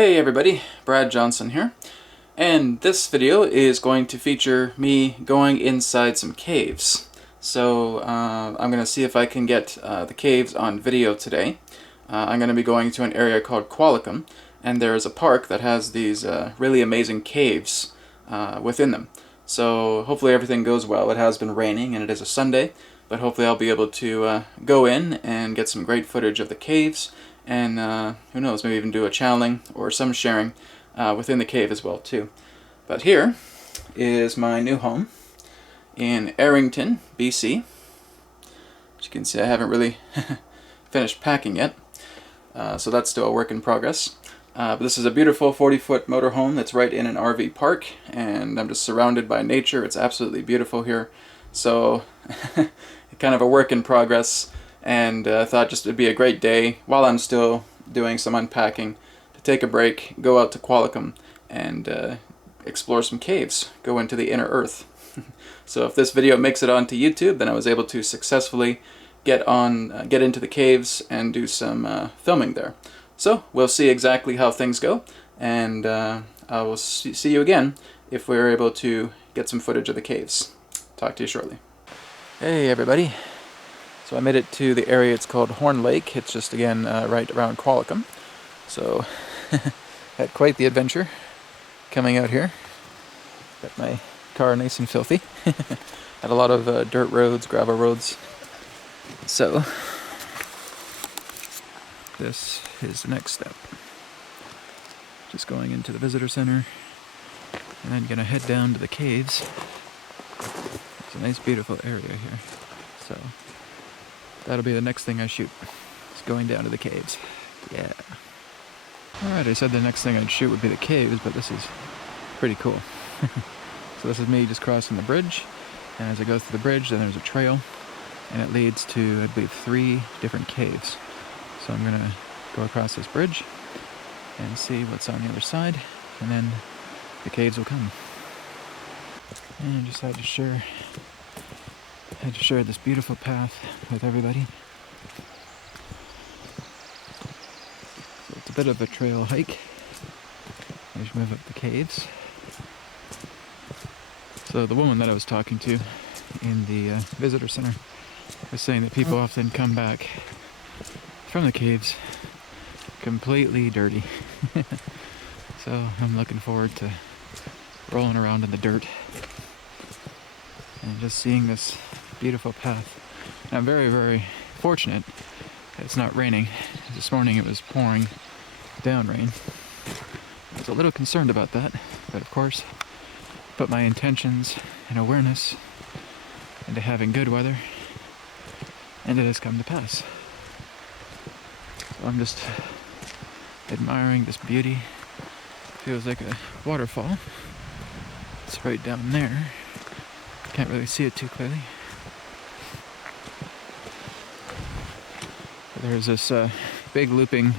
Hey everybody, Brad Johnson here, and this video is going to feature me going inside some caves. So I'm going to see if I can get the caves on video today. I'm going to be going to an area called Qualicum, and there is a park that has these really amazing caves within them. So hopefully everything goes well. It has been raining and it is a Sunday, but hopefully I'll be able to go in and get some great footage of the caves, and who knows, maybe even do a channeling or some sharing within the cave as well too. But here is my new home in Arrington, BC. As you can see, I haven't really finished packing yet, so that's still a work in progress. But this is a beautiful 40-foot motorhome that's right in an RV park, and I'm just surrounded by nature. It's absolutely beautiful here. So kind of a work in progress, and I thought just it'd be a great day while I'm still doing some unpacking to take a break, go out to Qualicum, and explore some caves, go into the inner earth. So if this video makes it onto YouTube, then I was able to successfully get into the caves and do some filming there. So we'll see exactly how things go, and I will see you again if we're able to get some footage of the caves. Talk to you shortly. Hey everybody. So I made it to the area. It's called Horne Lake. It's just, again, right around Qualicum. So had quite the adventure coming out here. Got my car nice and filthy. Had a lot of dirt roads, gravel roads. So this is the next step. Just going into the visitor center and then gonna head down to the caves. It's a nice beautiful area here. So that'll be the next thing I shoot. It's going down to the caves. Yeah. Alright, I said the next thing I'd shoot would be the caves, but this is pretty cool. So this is me just crossing the bridge, and as I go through the bridge, then there's a trail, and it leads to, I believe, 3 different caves. So I'm gonna go across this bridge and see what's on the other side, and then the caves will come. And I just had to share this beautiful path with everybody. So it's a bit of a trail hike as you move up the caves. So the woman that I was talking to in the visitor center was saying that people often come back from the caves completely dirty. So I'm looking forward to rolling around in the dirt and just seeing this beautiful path. And I'm very, very fortunate that it's not raining. This morning it was pouring down rain. I was a little concerned about that, but of course, put my intentions and awareness into having good weather, and it has come to pass. So I'm just admiring this beauty. Feels like a waterfall. It's right down there. Can't really see it too clearly. There's this big looping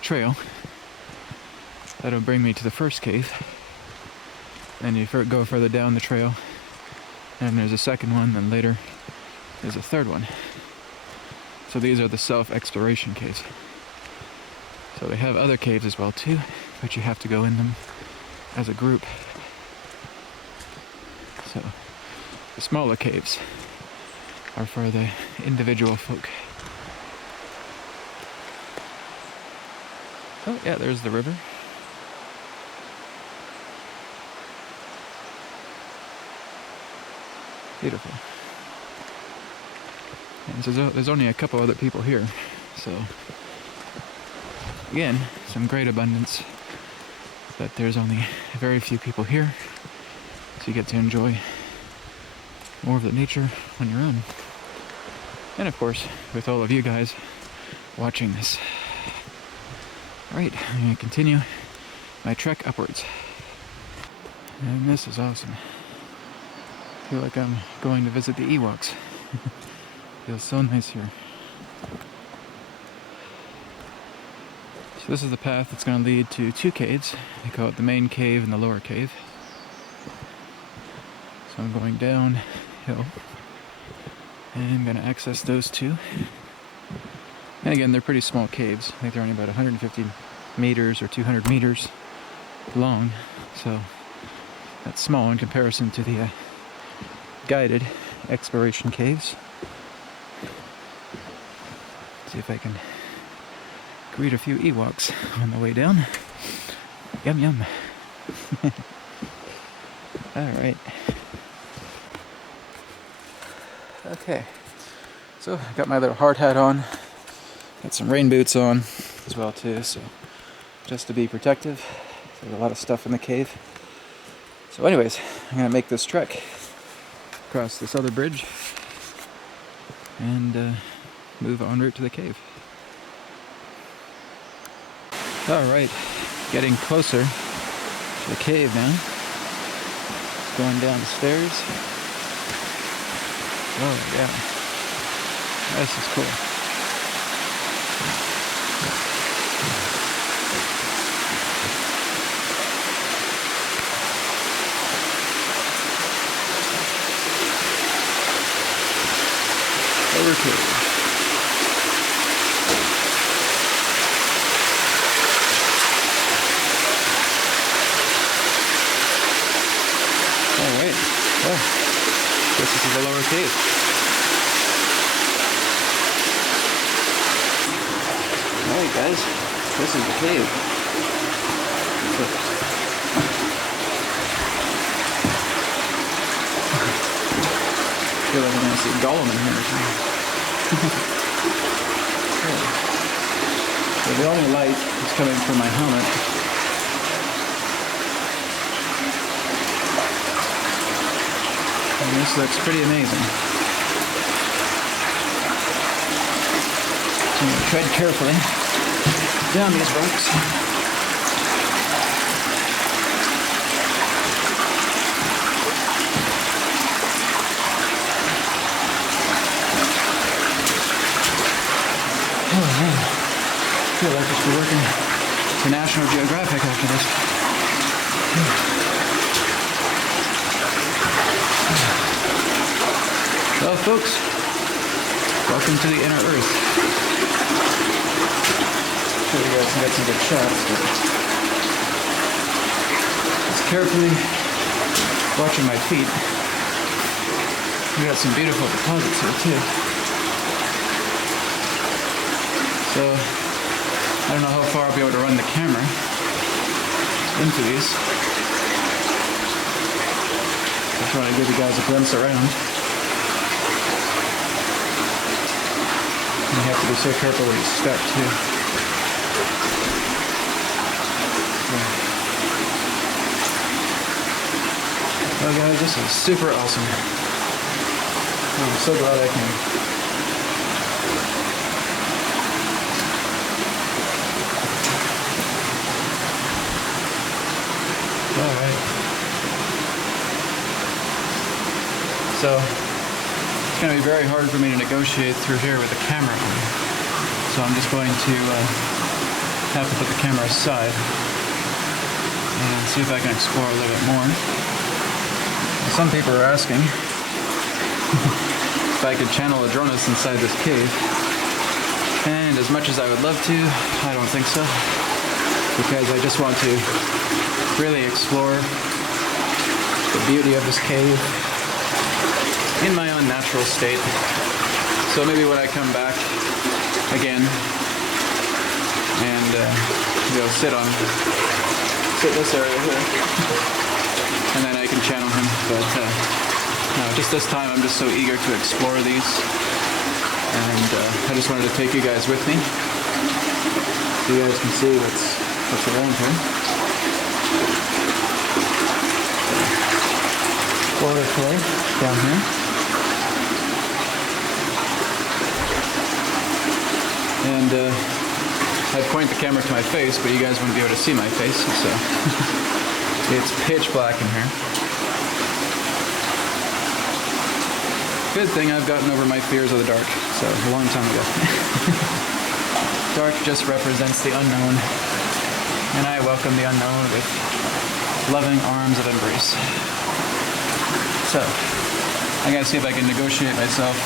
trail that'll bring me to the first cave. Then you go further down the trail, and there's a second one, then later there's a third one. So these are the self-exploration caves. So they have other caves as well too, but you have to go in them as a group. So the smaller caves are for the individual folk. Oh yeah, there's the river. Beautiful. And so there's only a couple other people here, so again, some great abundance, but there's only very few people here, so you get to enjoy more of the nature on your own. And of course, with all of you guys watching this. Alright, I'm going to continue my trek upwards. And this is awesome. I feel like I'm going to visit the Ewoks. Feels so nice here. So this is the path that's going to lead to 2 caves. They call it the main cave and the lower cave. So I'm going downhill, and I'm going to access those 2. And again, they're pretty small caves. I think they're only about 150 meters or 200 meters long, so that's small in comparison to the guided exploration caves. See if I can greet a few Ewoks on the way down. Yum yum. Alright. Okay. So I got my little hard hat on. Got some rain boots on as well too, so just to be protective. There's a lot of stuff in the cave. So anyways, I'm gonna make this trek across this other bridge and move en route to the cave. Alright, getting closer to the cave now. Going down the stairs. Oh yeah, this is cool. Over cave. Oh wait, oh, guess this is the lower cave. Alright guys, this is the cave. I feel like I'm going to see Gollum in here or something. So the only light is coming from my helmet. And this looks pretty amazing. So I'm going to tread carefully down these rocks. Oh man, I feel like I should be working for National Geographic after this. Well folks, welcome to the inner earth. I'm sure you guys can get some good shots, but just carefully watching my feet. We got some beautiful deposits here too. So, I don't know how far I'll be able to run the camera into these. I'm trying to give you guys a glimpse around. You have to be so careful when you step too. Well guys, this is super awesome. I'm so glad I came. Alright. So, it's going to be very hard for me to negotiate through here with the camera on. So I'm just going to have to put the camera aside and see if I can explore a little bit more. Some people are asking if I could channel Agarthans inside this cave. And as much as I would love to, I don't think so. Because I just want to really explore the beauty of this cave in my own natural state. So maybe when I come back again and sit this area here, and then I can channel him. But no, just this time I'm just so eager to explore these, and I just wanted to take you guys with me so you guys can see what's around here. Waterfall down here. And I'd point the camera to my face, but you guys wouldn't be able to see my face, so it's pitch black in here. Good thing I've gotten over my fears of the dark, so a long time ago. Dark just represents the unknown, and I welcome the unknown with loving arms of embrace. So, I gotta see if I can negotiate myself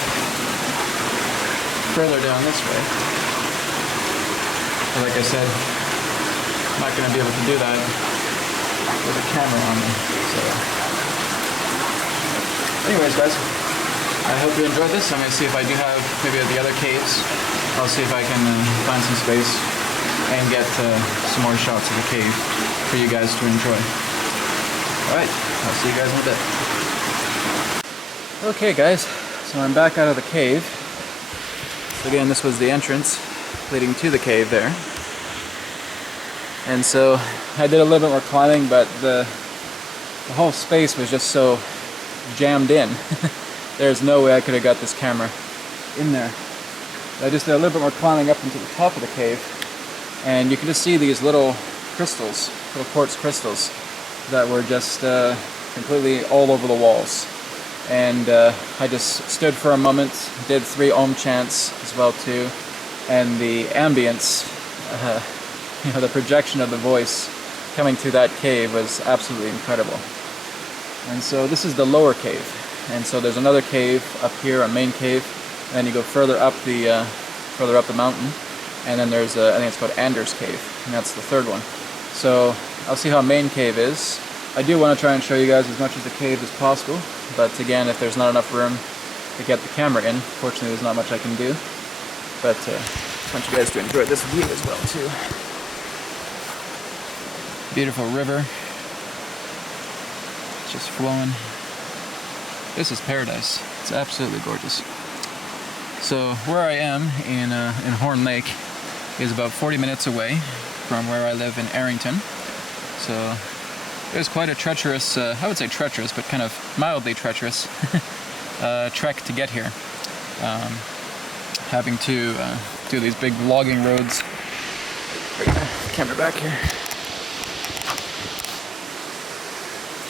further down this way. But like I said, I'm not going to be able to do that with a camera on me. So, anyways, guys, I hope you enjoyed this. I'm going to see if I do have maybe the other caves. I'll see if I can find some space and get some more shots of the cave for you guys to enjoy. Alright, I'll see you guys in a bit. Okay guys, so I'm back out of the cave. So again, this was the entrance leading to the cave there. And so I did a little bit more climbing, but the whole space was just so jammed in. There's no way I could have got this camera in there. I just did a little bit more climbing up into the top of the cave, and you can just see these little crystals, little quartz crystals, that were just completely all over the walls. And I just stood for a moment, did 3 Om chants as well too, and the ambience, you know, the projection of the voice coming through that cave was absolutely incredible. And so this is the lower cave, and so there's another cave up here, a main cave, and then you go further up the mountain, and then there's I think it's called Anders Cave, and that's the third one. So I'll see how main cave is. I do want to try and show you guys as much of the cave as possible, but again, if there's not enough room to get the camera in, fortunately there's not much I can do. But I want you guys to enjoy this view as well too. Beautiful river, it's just flowing. This is paradise. It's absolutely gorgeous. So where I am in Horne Lake is about 40 minutes away from where I live in Arrington. So it was quite a treacherous, I would say treacherous, but kind of mildly treacherous trek to get here. Having to do these big logging roads. Bring the camera back here.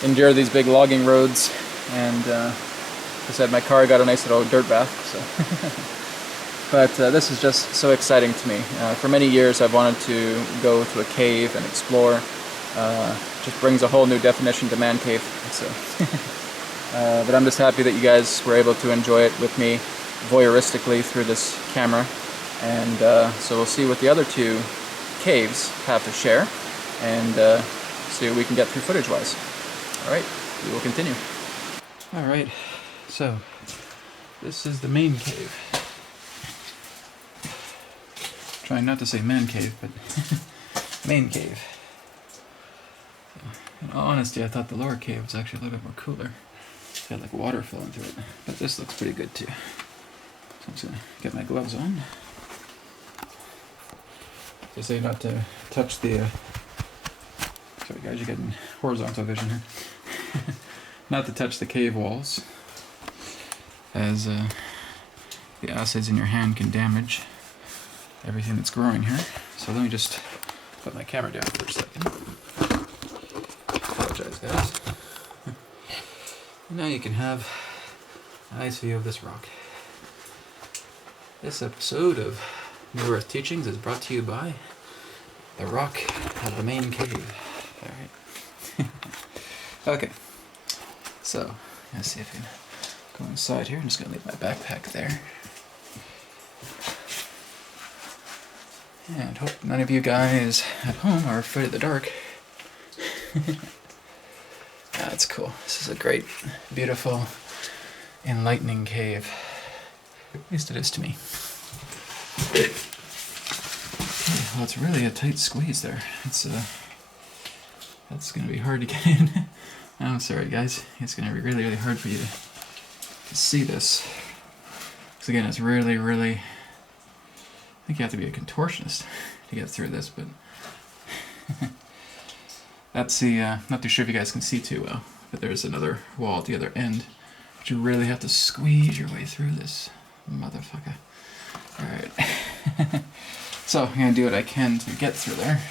Endure these big logging roads, and like I said, my car got a nice little dirt bath. So, but this is just so exciting to me. For many years, I've wanted to go to a cave and explore. Just brings a whole new definition to man cave. So, but I'm just happy that you guys were able to enjoy it with me voyeuristically through this camera. And so we'll see what the other 2 caves have to share, and see what we can get through footage-wise. Alright, we will continue. Alright, so this is the main cave. Trying not to say man cave, but main cave. In all honesty, I thought the lower cave was actually a little bit more cooler. It had like water flowing through it, but this looks pretty good too. So I'm just gonna get my gloves on. They say not to touch the. Sorry guys, you're getting horizontal vision here. Not to touch the cave walls, as the acids in your hand can damage everything that's growing here. So let me just put my camera down for a second. Apologize, guys. And now you can have a nice view of this rock. This episode of New Earth Teachings is brought to you by the rock of the main cave. Alright. Okay. So, let's see if I can go inside here. I'm just going to leave my backpack there. And hope none of you guys at home are afraid of the dark. That's cool. This is a great, beautiful, enlightening cave. At least it is to me. Well, it's really a tight squeeze there. It's that's going to be hard to get in. I'm sorry, guys. It's going to be really, really hard for you to see this. Because again, it's really, really. I think you have to be a contortionist to get through this, but that's the. Not too sure if you guys can see too well, but there's another wall at the other end, but you really have to squeeze your way through this motherfucker. All right. So I'm gonna do what I can to get through there.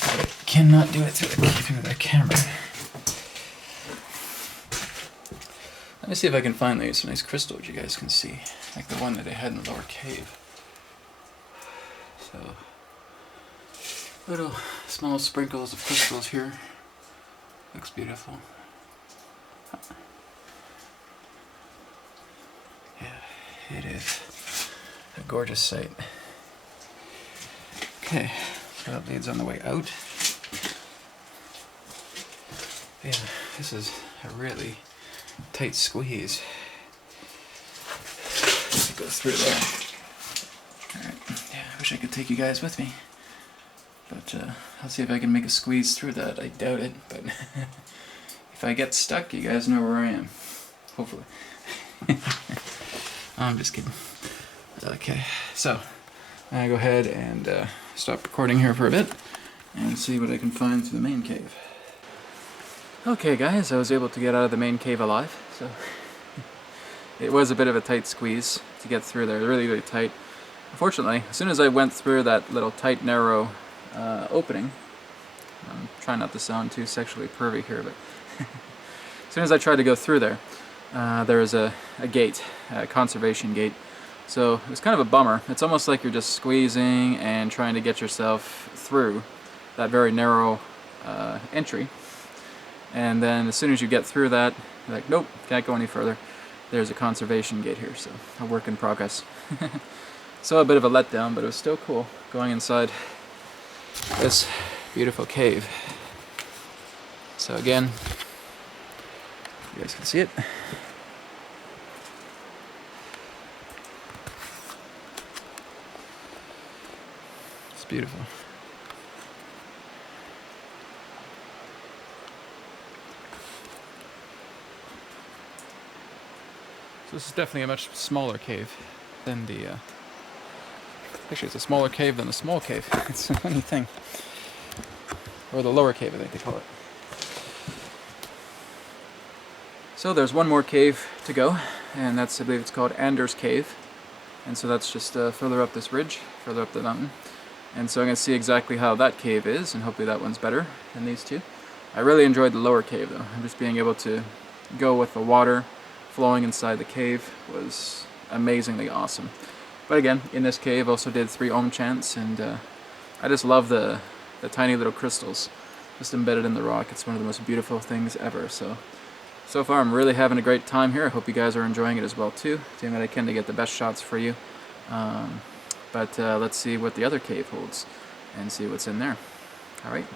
But I cannot do it through the camera. Let me see if I can find some nice crystals you guys can see, like the one that I had in the lower cave. So, little small sprinkles of crystals here. Looks beautiful. Yeah, it is a gorgeous sight. Okay, so that leads on the way out. Yeah, this is a really tight squeeze. It goes through there. Alright, yeah, I wish I could take you guys with me. But I'll see if I can make a squeeze through that. I doubt it, but if I get stuck, you guys know where I am. Hopefully. I'm just kidding. Okay, so I'm gonna go ahead and stop recording here for a bit and see what I can find through the main cave. Okay guys, I was able to get out of the main cave alive, so it was a bit of a tight squeeze to get through there, really, really tight. Unfortunately, as soon as I went through that little tight, narrow opening, I'm trying not to sound too sexually pervy here, but as soon as I tried to go through there, there was a gate, a conservation gate. So it was kind of a bummer. It's almost like you're just squeezing and trying to get yourself through that very narrow entry. And then as soon as you get through that, you're like, nope, can't go any further. There's a conservation gate here, so a work in progress. So a bit of a letdown, but it was still cool going inside this beautiful cave. So again, you guys can see it. It's beautiful. So this is definitely a much smaller cave than the actually it's a smaller cave than the small cave. It's a funny thing. Or the lower cave, I think they call it. So there's one more cave to go, and that's, I believe it's called Andre's Cave. And so that's just further up this ridge, further up the mountain. And so I'm going to see exactly how that cave is, and hopefully that one's better than these two. I really enjoyed the lower cave though. Just being able to go with the water flowing inside the cave was amazingly awesome. But again, in this cave also did 3 Om chants, and I just love the tiny little crystals just embedded in the rock. It's one of the most beautiful things ever. So far I'm really having a great time here. I hope you guys are enjoying it as well too. Doing what I can to get the best shots for you. But let's see what the other cave holds and see what's in there. Alright,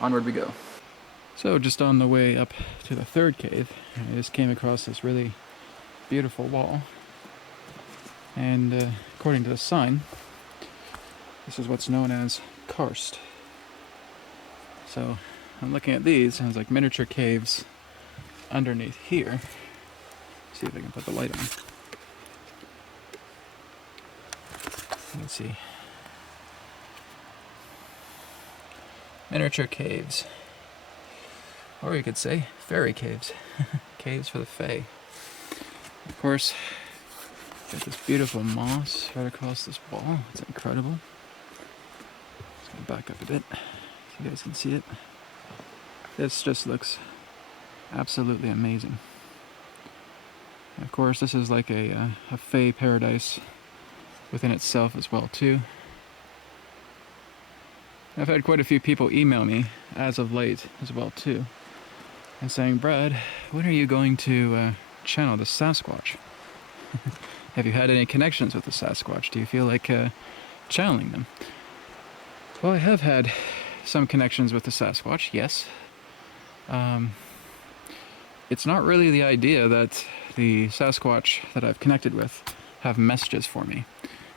onward we go. So just on the way up to the third cave, I just came across this really beautiful wall. And according to the sign, this is what's known as karst. So I'm looking at these, and it's like miniature caves underneath here. See if I can put the light on. Let's see. Miniature caves. Or you could say fairy caves. Caves for the fae. Of course, got this beautiful moss right across this wall. It's incredible. Just gonna back up a bit so you guys can see it. This just looks absolutely amazing. And of course, this is like a fae paradise within itself as well too. I've had quite a few people email me as of late as well too, and saying, Brad, when are you going to channel the Sasquatch? Have you had any connections with the Sasquatch? Do you feel like channeling them? Well, I have had some connections with the Sasquatch, yes. It's not really the idea that the Sasquatch that I've connected with have messages for me.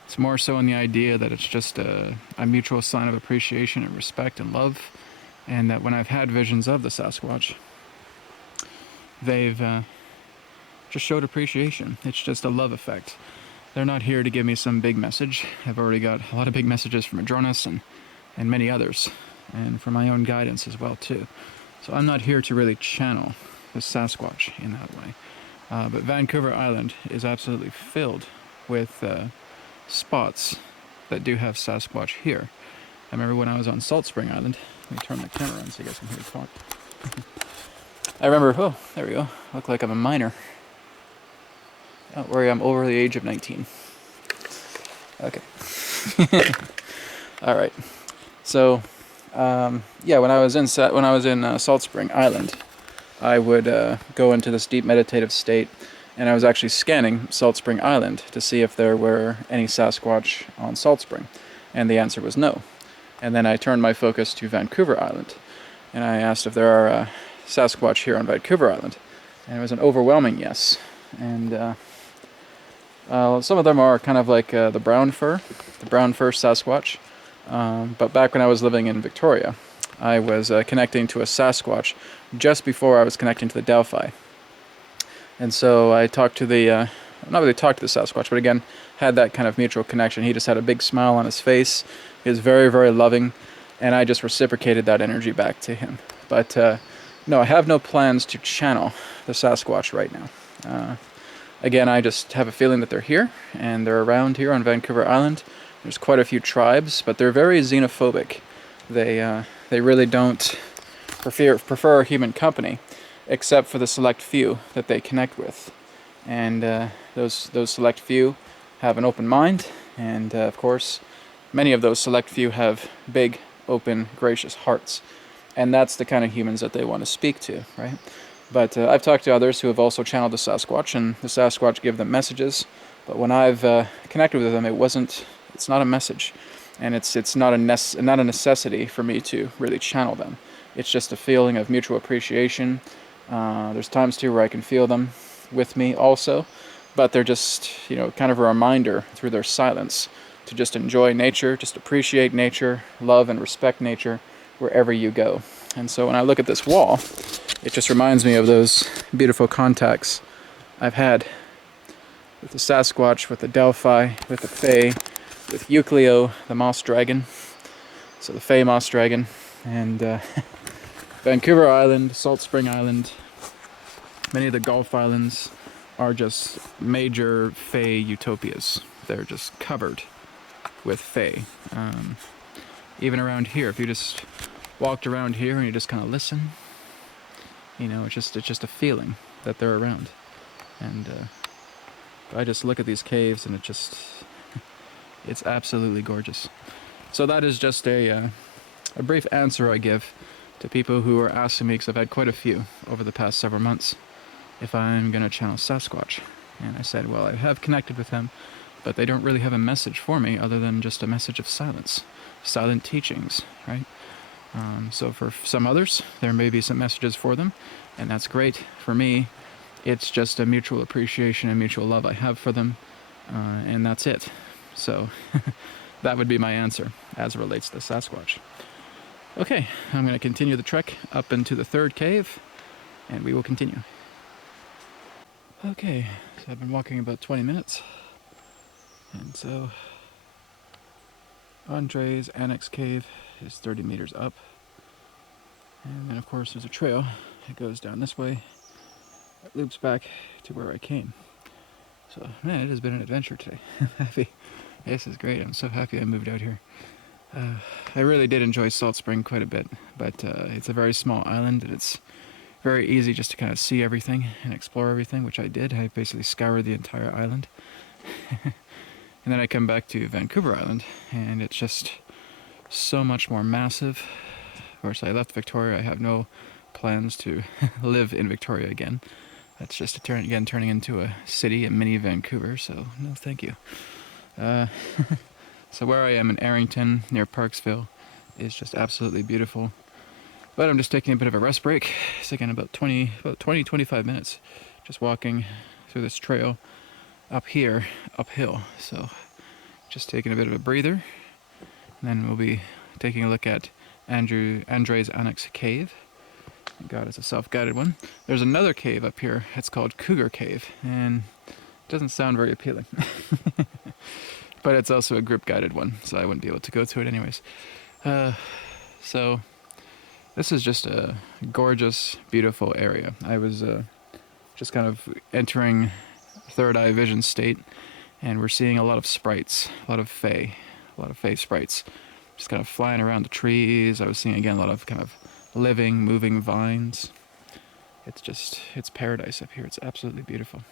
It's more so in the idea that it's just a mutual sign of appreciation and respect and love, and that when I've had visions of the Sasquatch, they've just showed appreciation. It's just a love effect. They're not here to give me some big message. I've already got a lot of big messages from Agarthans and many others, and for my own guidance as well too. So I'm not here to really channel the Sasquatch in that way. But Vancouver Island is absolutely filled with spots that do have Sasquatch here. I remember when I was on Salt Spring Island. Let me turn my camera on so you guys can hear me talk. I remember, oh, there we go. I look like I'm a minor. Don't worry, I'm over the age of 19. Okay. All right. So, yeah, when I was in Salt Spring Island, I would go into this deep meditative state, and I was actually scanning Salt Spring Island to see if there were any Sasquatch on Salt Spring, and the answer was no. And then I turned my focus to Vancouver Island, and I asked if there are Sasquatch here on Vancouver Island? And it was an overwhelming yes. And some of them are kind of like the brown fur Sasquatch. But back when I was living in Victoria, I was connecting to a Sasquatch just before I was connecting to the Delphi. And so I talked to the, not really talked to the Sasquatch, but again, had that kind of mutual connection. He just had a big smile on his face. He was very, very loving, and I just reciprocated that energy back to him. But no, I have no plans to channel the Sasquatch right now. Again, I just have a feeling that they're here, and they're around here on Vancouver Island. There's quite a few tribes, but they're very xenophobic. They really don't prefer human company, except for the select few that they connect with. And those select few have an open mind, and of course, many of those select few have big, open, gracious hearts. And that's the kind of humans that they want to speak to, right? But I've talked to others who have also channeled the Sasquatch, and the Sasquatch give them messages. But when I've connected with them, it's not a message, and it's not a necessity for me to really channel them. It's just a feeling of mutual appreciation. There's times too where I can feel them with me also, but they're just, you know, kind of a reminder through their silence to just enjoy nature, just appreciate nature, love and respect nature wherever you go. And so when I look at this wall, it just reminds me of those beautiful contacts I've had with the Sasquatch, with the Delphi, with the Fae, with Euclio, the moss dragon, so the Fae moss dragon, and Vancouver Island, Salt Spring Island, many of the Gulf Islands are just major Fae utopias. They're just covered with Fae. Even around here, if you just walked around here and you just kind of listen, you know, it's just a feeling that they're around. And I just look at these caves and it's absolutely gorgeous. So that is just a brief answer I give to people who are asking me, because I've had quite a few over the past several months, if I'm going to channel Sasquatch. And I said, well, I have connected with them, but they don't really have a message for me other than just a message of silence, silent teachings, right? So for some others, there may be some messages for them, and that's great. For me, it's just a mutual appreciation and mutual love I have for them, and that's it. So that would be my answer as it relates to the Sasquatch. Okay, I'm going to continue the trek up into the third cave, and we will continue. Okay, so I've been walking about 20 minutes, and so Andre's annex cave is 30 meters up, and then of course there's a trail. It goes down this way, it loops back to where I came. So man, it has been an adventure today. I'm happy. This is great. I'm so happy I moved out here. I really did enjoy Salt Spring quite a bit, but it's a very small island, and it's very easy just to kind of see everything and explore everything, which I did. I basically scoured the entire island. And then I come back to Vancouver Island, and it's just so much more massive. Of course, I left Victoria. I have no plans to live in Victoria again. That's just turning into a city, a mini Vancouver, so no thank you. So where I am in Arrington, near Parksville, is just absolutely beautiful. But I'm just taking a bit of a rest break. It's taking about 20-25 minutes just walking through this trail up here, uphill. So just taking a bit of a breather. And then we'll be taking a look at Andre's Annex Cave. Thank God it's a self-guided one. There's another cave up here. It's called Cougar Cave, and it doesn't sound very appealing. But it's also a group-guided one, so I wouldn't be able to go to it anyways. So this is just a gorgeous, beautiful area. I was just kind of entering third eye vision state, and we're seeing a lot of sprites, a lot of fae sprites, just kind of flying around the trees. I was seeing again a lot of kind of living, moving vines. It's paradise up here. It's absolutely beautiful.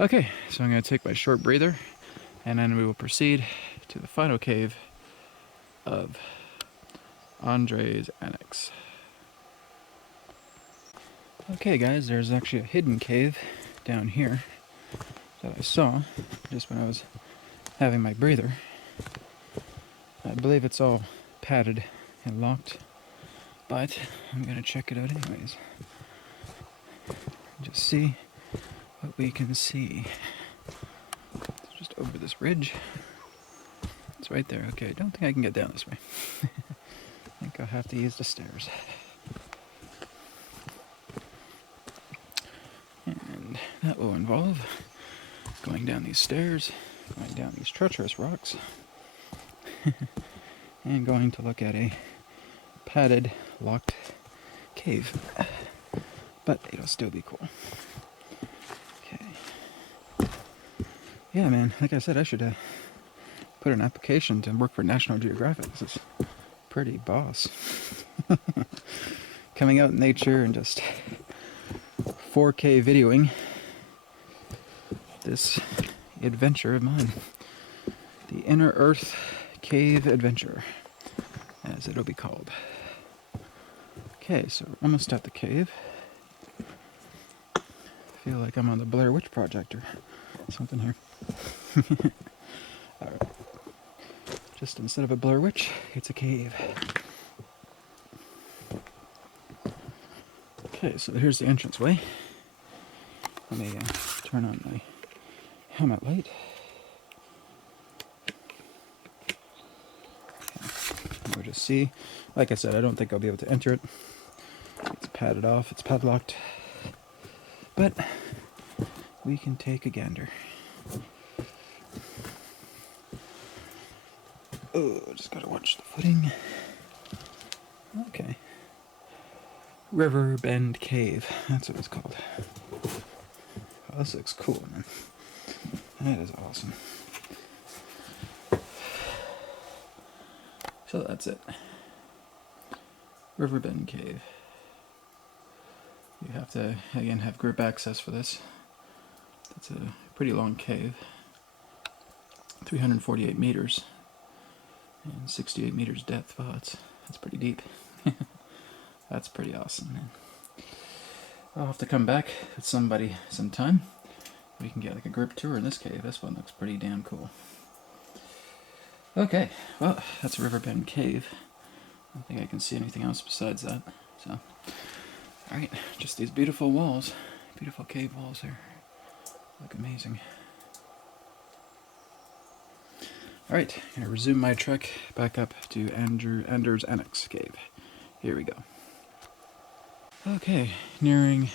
Okay, so I'm going to take my short breather, and then we will proceed to the final cave of Andre's Annex. Okay guys, there's actually a hidden cave down here that I saw just when I was having my breather. I believe it's all padded and locked. but I'm gonna check it out anyways. Just see what we can see. It's just over this ridge. It's right there. Okay, I don't think I can get down this way. I think I'll have to use the stairs. And that will involve going down these stairs, going down these treacherous rocks, and going to look at a padded, locked cave. But it'll still be cool. Okay. Yeah, man, like I said, I should put an application to work for National Geographic. This is pretty boss. Coming out in nature and just 4K videoing this adventure of mine. The Inner Earth Cave Adventure, as it'll be called. Okay, so we're almost at the cave. I feel like I'm on the Blair Witch Project or something here. Alright. Just instead of a Blair Witch, it's a cave. Okay, so here's the entranceway. Let me turn on my helmet light. Okay. We'll just see. Like I said, I don't think I'll be able to enter it. It's padded off, it's padlocked. But we can take a gander. Oh, just gotta watch the footing. Okay. Riverbend Cave, that's what it's called. Oh, this looks cool, man. That is awesome. So that's it. Riverbend Cave. You have to, again, have group access for this. It's a pretty long cave. 348 meters. And 68 meters depth. Wow, that's pretty deep. That's pretty awesome, man. I'll have to come back with somebody sometime. We can get like a group tour in this cave. This one looks pretty damn cool. Okay, well, that's Riverbend Cave. I don't think I can see anything else besides that. So, alright, just these beautiful walls. Beautiful cave walls here. Look amazing. Alright, I'm going to resume my trek back up to Anders Annex Cave. Here we go. Okay, nearing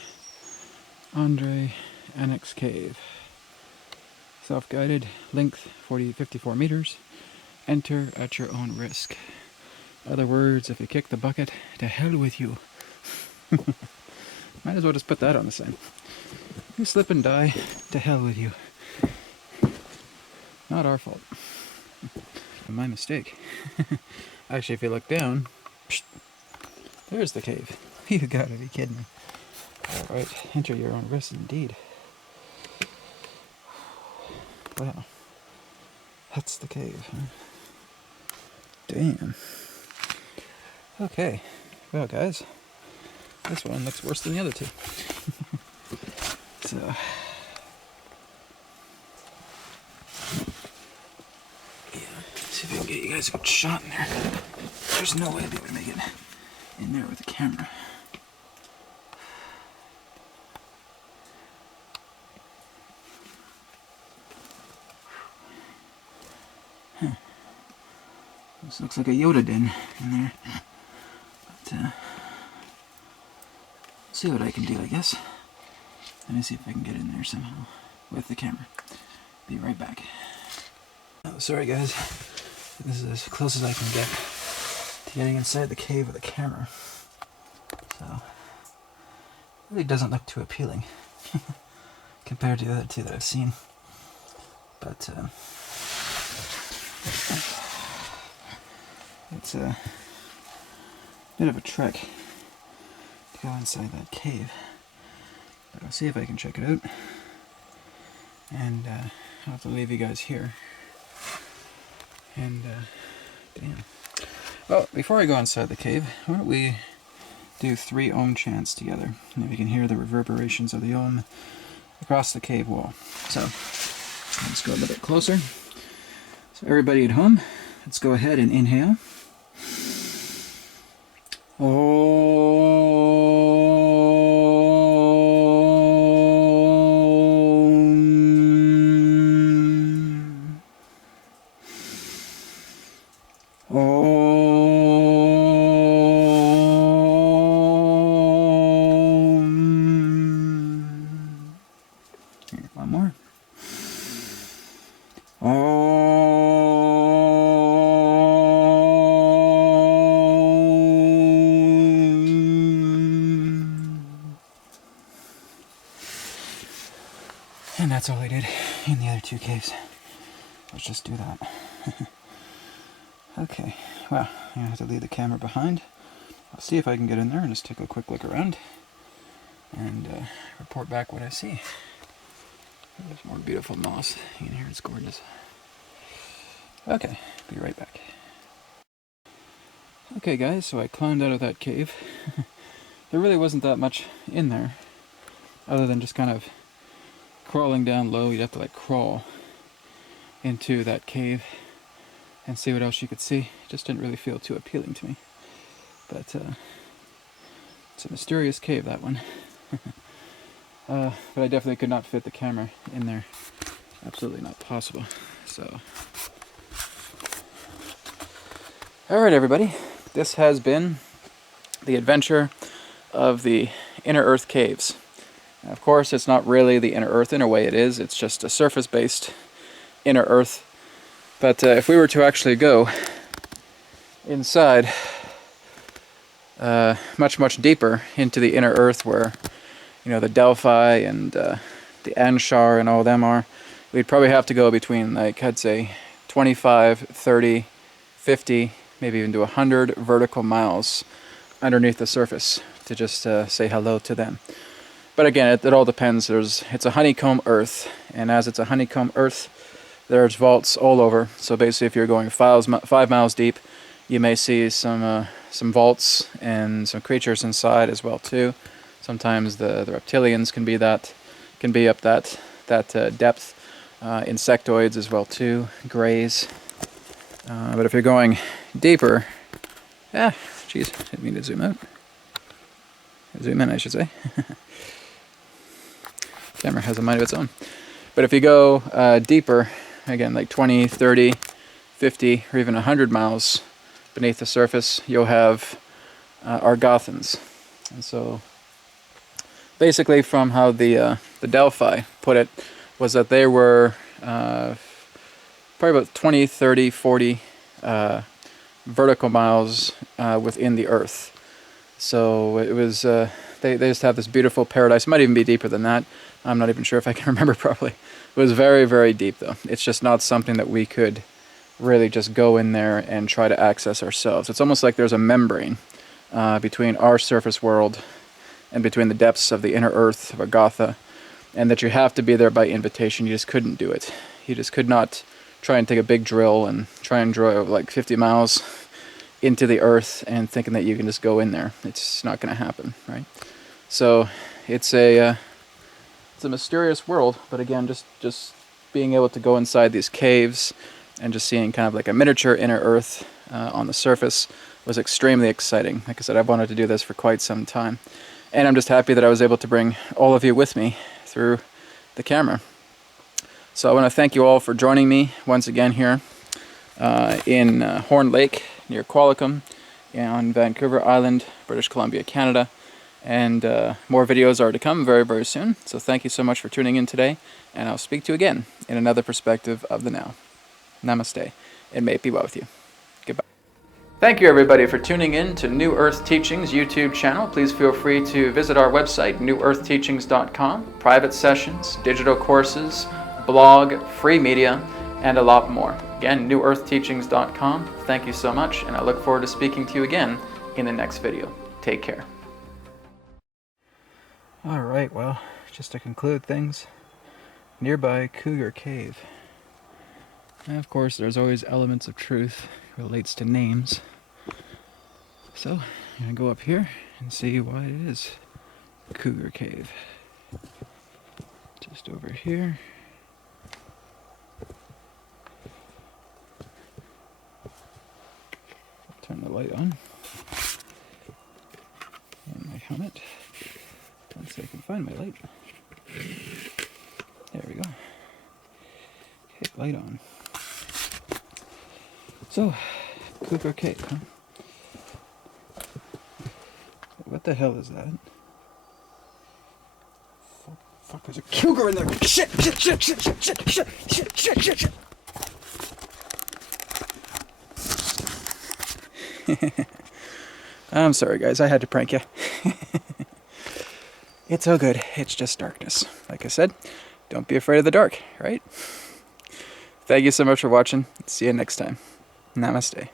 Andre Annex Cave. Self-guided, length 54 meters. Enter at your own risk. Other words, if you kick the bucket, to hell with you. Might as well just put that on the sign. If you slip and die, to hell with you. Not our fault. My mistake. Actually, if you look down, there's the cave. You gotta be kidding me. Alright, enter your own risk indeed. Wow. That's the cave, huh? Damn. Okay. Well, guys, this one looks worse than the other two. So, yeah, see if I can get you guys a good shot in there. There's no way I'll be able to make it in there with the camera. Huh. This looks like a Yoda den in there. But, see what I can do, I guess. Let me see if I can get in there somehow with the camera. Be right back. Oh, sorry guys. This is as close as I can get to getting inside the cave with a camera. So, it really doesn't look too appealing compared to the other two that I've seen. But, it's a bit of a trek to go inside that cave. But I'll see if I can check it out. And I'll have to leave you guys here. And, damn. Well, before I go inside the cave, why don't we do 3 ohm chants together. And we can hear the reverberations of the ohm across the cave wall. So, let's go a little bit closer. So everybody at home, let's go ahead and inhale. Here, one more. And that's all I did in the other two caves. Let's just do that. Okay, well, I'm gonna have to leave the camera behind. I'll see if I can get in there and just take a quick look around and report back what I see. There's more beautiful moss in here, it's gorgeous. Okay, be right back. Okay guys, so I climbed out of that cave. There really wasn't that much in there, other than just kind of crawling down low. You'd have to like crawl into that cave and see what else you could see. It just didn't really feel too appealing to me. But it's a mysterious cave, that one. But I definitely could not fit the camera in there. Absolutely not possible. So, alright everybody, this has been the adventure of the Inner Earth Caves. Now, of course, it's not really the Inner Earth in a way it is. It's just a surface-based Inner Earth. But if we were to actually go inside much deeper into the Inner Earth where, you know, the Delphi and the Anshar and all of them are, we'd probably have to go between, like, I'd say 25, 30, 50, maybe even to 100 vertical miles underneath the surface to just say hello to them. But again, it all depends. It's a honeycomb earth, and as it's a honeycomb earth, there's vaults all over. So basically, if you're going 5 miles deep, you may see some vaults and some creatures inside as well too. Sometimes the reptilians can be up that depth. Insectoids as well too, greys. But if you're going deeper, geez, didn't mean to zoom out. Zoom in, I should say. Camera has a mind of its own. But if you go deeper, again, like 20, 30, 50, or even 100 miles beneath the surface, you'll have Agarthans. And so, basically, from how the Delphi put it, was that they were probably about 20, 30, 40 vertical miles within the Earth. So it was, they just have this beautiful paradise. It might even be deeper than that. I'm not even sure if I can remember properly. It was very deep though. It's just not something that we could really just go in there and try to access ourselves. It's almost like there's a membrane between our surface world and between the depths of the Inner Earth of Agartha, and that you have to be there by invitation. You just couldn't do it. You just could not try and take a big drill and try and drill like 50 miles into the earth and thinking that you can just go in there. It's not going to happen, right? So it's a mysterious world, but again, just being able to go inside these caves and just seeing kind of like a miniature Inner Earth on the surface was extremely exciting. Like I said, I've wanted to do this for quite some time, and I'm just happy that I was able to bring all of you with me through the camera. So I want to thank you all for joining me once again here in Horne Lake near Qualicum on Vancouver Island, British Columbia, Canada. And more videos are to come very soon. So thank you so much for tuning in today, and I'll speak to you again in another perspective of the now. Namaste, and may it be well with you. Goodbye. Thank you everybody for tuning in to New Earth Teachings YouTube channel. Please feel free to visit our website, newearthteachings.com. Private sessions, digital courses, blog, free media, and a lot more. Again, newearthteachings.com. Thank you so much, and I look forward to speaking to you again in the next video. Take care. Alright, well, just to conclude things, nearby Cougar Cave. And of course, there's always elements of truth relates to names. So, I'm going to go up here and see why it is Cougar Cave. Just over here. Turn the light on. find my light. There we go. Okay, light on. So, cougar cave, huh? What the hell is that? Fuck, there's a cougar in there! Shit! I'm sorry guys, I had to prank you. It's all good, it's just darkness. Like I said, don't be afraid of the dark, right? Thank you so much for watching. See you next time. Namaste.